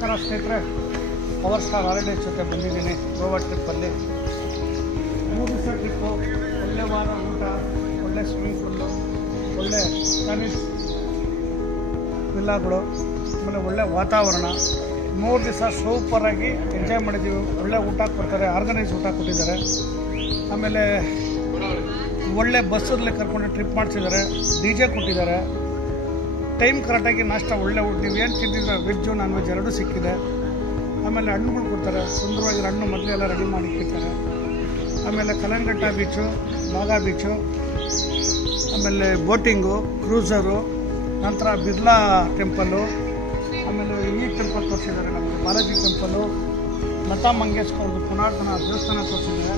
ನಮಸ್ಕಾರ ಸ್ನೇಹಿತರೆ, power star holidays ಜೊತೆ ಬಂದಿದ್ದೀನಿ ಗೋವಾ ಟ್ರಿಪ್ಪಲ್ಲಿ. 3 ದಿವಸ ಟ್ರಿಪ್ಪು, ಒಳ್ಳೆ ವಾರ ಊಟ, ಒಳ್ಳೆ ಸ್ವಿಮ್ಮಿಂಗ್ ಪೂಲು, ಒಳ್ಳೆ ಟೆನಿಸ್ ವಿಲ್ಲಾಗಳು, ಆಮೇಲೆ ಒಳ್ಳೆ ವಾತಾವರಣ. 3 ದಿವಸ ಸೂಪರಾಗಿ ಎಂಜಾಯ್ ಮಾಡಿದ್ದೀವಿ. ಒಳ್ಳೆ ಊಟ ಕೊಡ್ತಾರೆ, ಆರ್ಗನೈಸ್ ಊಟ ಕೊಟ್ಟಿದ್ದಾರೆ. ಆಮೇಲೆ ಒಳ್ಳೆ ಬಸ್ಸಲ್ಲಿ ಕರ್ಕೊಂಡು ಟ್ರಿಪ್ ಮಾಡಿಸಿದ್ದಾರೆ, ಡಿ ಜೆ ಕೊಟ್ಟಿದ್ದಾರೆ. ಟೈಮ್ ಕರೆಕ್ಟಾಗಿ ನಾಷ್ಟ ಒಳ್ಳೆ ನೀವು ಏನು ತಿಂದಿದ್ರೆ ವೆಜ್ಜು ನಾನ್ ವೆಜ್ ಎರಡೂ ಸಿಕ್ಕಿದೆ. ಆಮೇಲೆ ಹಣ್ಣುಗಳು ಕೊಡ್ತಾರೆ, ಸುಂದರವಾಗಿ ಹಣ್ಣು ಮೊದಲು ಎಲ್ಲ ರೆಡಿ ಮಾಡಿ ಇಟ್ಟಿರ್ತಾರೆ. ಆಮೇಲೆ ಕಲಂಗಟ್ಟ ಬೀಚು, ಬಾಗಾ ಬೀಚು, ಆಮೇಲೆ ಬೋಟಿಂಗು, ಕ್ರೂಸರು, ನಂತರ ಬಿರ್ಲಾ ಟೆಂಪಲ್ಲು, ಆಮೇಲೆ ಈ ಟೆಂಪಲ್ ತೋರಿಸಿದ್ದಾರೆ ನಮಗೆ, ಬಾಲಾಜಿ ಟೆಂಪಲ್ಲು, ಲತಾ ಮಂಗೇಶ್ಕರ್ದು ಪುನರ್ಧನ ದೇವಸ್ಥಾನ ತೋರಿಸಿದ್ದಾರೆ.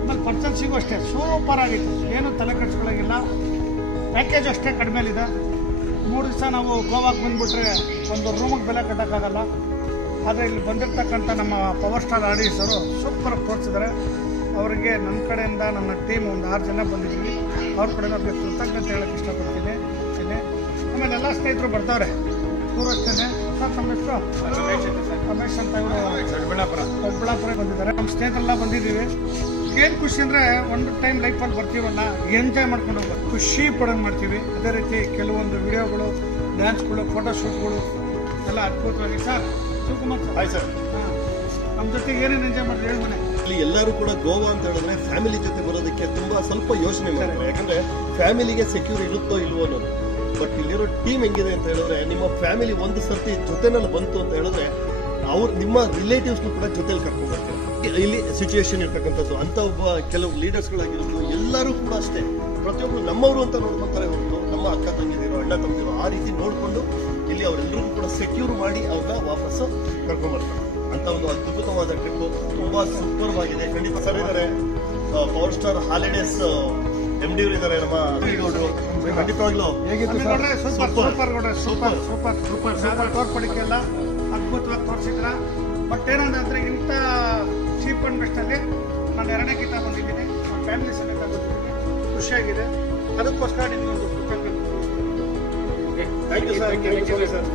ಆಮೇಲೆ ಪರ್ಸನ್ಸಿಗೂ ಅಷ್ಟೇ ಸೂಪರಾಗಿತ್ತು, ಏನು ತಲೆ ಕೆಡಿಸ್ಕೊಳ್ಳೋಂಗಿಲ್ಲ. ಪ್ಯಾಕೇಜ್ ಅಷ್ಟೇ ಕಡಿಮೆಲಿದೆ. 3 ದಿವಸ ನಾವು ಗೋವಾಕ್ಕೆ ಬಂದುಬಿಟ್ರೆ ಒಂದು ರೂಮಿಗೆ ಬೆಲೆ ಕಟ್ಟೋಕ್ಕಾಗಲ್ಲ. ಆದರೆ ಇಲ್ಲಿ ಬಂದಿರತಕ್ಕಂಥ ನಮ್ಮ ಪವರ್ ಸ್ಟಾರ್ ಆಡಿಯನ್ಸರು ಸೂಪರಾಗಿ ತೋರಿಸಿದ್ದಾರೆ. ಅವರಿಗೆ ನನ್ನ ಕಡೆಯಿಂದ ನನ್ನ ಟೀಮ್ ಒಂದು 6 ಜನ ಬಂದಿದ್ದೀವಿ. ಅವ್ರ ಕಡೆಯಿಂದ ಅವ್ರಿಗೆ ಕೃತಜ್ಞತೆ ಹೇಳೋಕ್ಕೆ ಇಷ್ಟಪಡ್ತೀನಿ. ಆಮೇಲೆ ಎಲ್ಲ ಸ್ನೇಹಿತರು ಬರ್ತಾವ್ರೆ, ಅಷ್ಟೇ. ಸರ್ ನಮ್ಮ ಹೆಸರು ರಮೇಶ್ ಅಂತ, ಇವರು ದೊಡ್ಡಬಳ್ಳಾಪುರ ಬಂದಿದ್ದಾರೆ. ನಮ್ಮ ಸ್ನೇಹಿತರೆಲ್ಲ ಬಂದಿದ್ದೀವಿ. ಏನು ಖುಷಿ ಅಂದರೆ ಒಂದು ಟೈಮ್ ಲೈಫಲ್ಲಿ ಬರ್ತೀವಲ್ಲ, ಎಂಜಾಯ್ ಮಾಡ್ಕೊಂಡು ಹೋಗ್ಬೇಕು, ಖುಷಿ ಪಡೋದು ಮಾಡ್ತೀವಿ. ಅದೇ ರೀತಿ ಕೆಲವೊಂದು ವಿಡಿಯೋಗಳು, ಡ್ಯಾನ್ಸ್ಗಳು, ಫೋಟೋಶೂಟ್ಗಳು ಎಲ್ಲ ಅದ್ಭುತವಾಗಿ. Sir Shivakumar sir, hi sir. ಹಾಂ, ನಮ್ಮ ಜೊತೆಗೆ ಏನೇನು ಎಂಜಾಯ್ ಮಾಡಿದ್ರೆ ಹೇಳಿ ಮನೆ. ಇಲ್ಲಿ ಎಲ್ಲರೂ ಕೂಡ ಗೋವಾ ಅಂತ ಹೇಳಿದ್ರೆ ಫ್ಯಾಮಿಲಿ ಜೊತೆ ಬರೋದಕ್ಕೆ ತುಂಬಾ ಸ್ವಲ್ಪ ಯೋಚನೆ ಮಾಡ್ತಾರೆ, ಯಾಕಂದ್ರೆ ಫ್ಯಾಮಿಲಿಗೆ ಸೆಕ್ಯೂರ್ ಇರುತ್ತೋ ಇಲ್ವೋ ಅನ್ನೋದು. ಬಟ್ ಇಲ್ಲಿರೋ ಟೀಮ್ ಹೆಂಗಿದೆ ಅಂತ ಹೇಳಿದ್ರೆ, ನಿಮ್ಮ ಫ್ಯಾಮಿಲಿ ಒಂದು ಸರ್ತಿ ಜೊತೆನಲ್ಲಿ ಬಂತು ಅಂತ ಹೇಳಿದ್ರೆ ನಿಮ್ಮ ರಿಲೇಟಿವ್ಸ್ನು ಕೂಡ ಜೊತೆಲಿ ಕರ್ಕೊಂಡು ಬರ್ತಾರೆ. ಇಲ್ಲಿ ಸಿಚುವೇಶನ್ ಇರ್ತಕ್ಕಂಥದ್ದು ಅಂತ ಒಬ್ಬ ಕೆಲವು ಲೀಡರ್ಸ್ಗಳಾಗಿರೋದು ಎಲ್ಲರೂ ಕೂಡ ಅಷ್ಟೇ, ಪ್ರತಿಯೊಬ್ಬರು ನಮ್ಮವರು ಅಂತ ನೋಡ್ಕೊತಾರೆ ಹೊರತು ನಮ್ಮ ಅಕ್ಕ ತಂಗಿದಿರೋ, ಅಣ್ಣ ತಮ್ಮದಿರೋ ಆ ರೀತಿ ನೋಡಿಕೊಂಡು ಇಲ್ಲಿ ಅವರೆಲ್ಲರಿಗೂ ಕೂಡ ಸೆಕ್ಯೂರ್ ಮಾಡಿ ಅವ್ರನ್ನ ವಾಪಸ್ಸು ಕರ್ಕೊಂಡ್ಬರ್ತಾರೆ. ಅಂತ ಒಂದು ಅದ್ಭುತವಾದ ಟ್ರಿಪ್ಪು, ತುಂಬಾ ಸೂಪರ್ ಆಗಿದೆ. ಖಂಡಿತ ಸರ್ ಇದ್ದಾರೆ, ಪವರ್ ಸ್ಟಾರ್ ಹಾಲಿಡೇಸ್ MD ಇದ್ದಾರೆ ನಮ್ಮ ಗೌಡ್ರು. ಖಂಡಿತವಾಗ್ಲೂ ಸೂಪರ್ ತೋರ್ಪಡಿಕೆಲ್ಲ ಅದ್ಭುತವಾಗಿ ತೋರಿಸಿದ್ರ. ಬಟ್ ಏನಂದ್ರೆ ಇಂಥ ಚೀಪ್ ಅಂಡ್ ಬೆಸ್ಟಲ್ಲಿ ನಾನು 2ನೇ ಗೀತ ಬಂದಿದ್ದೀನಿ, ನನ್ನ ಫ್ಯಾಮಿಲಿ ಸಮೇತ ಬಂದಿದ್ದೀನಿ. ಖುಷಿಯಾಗಿದೆ. ಅದಕ್ಕೋಸ್ಕರ ನಿಮ್ಗೆ ಒಂದು ಥ್ಯಾಂಕ್ ಯು ಸರ್.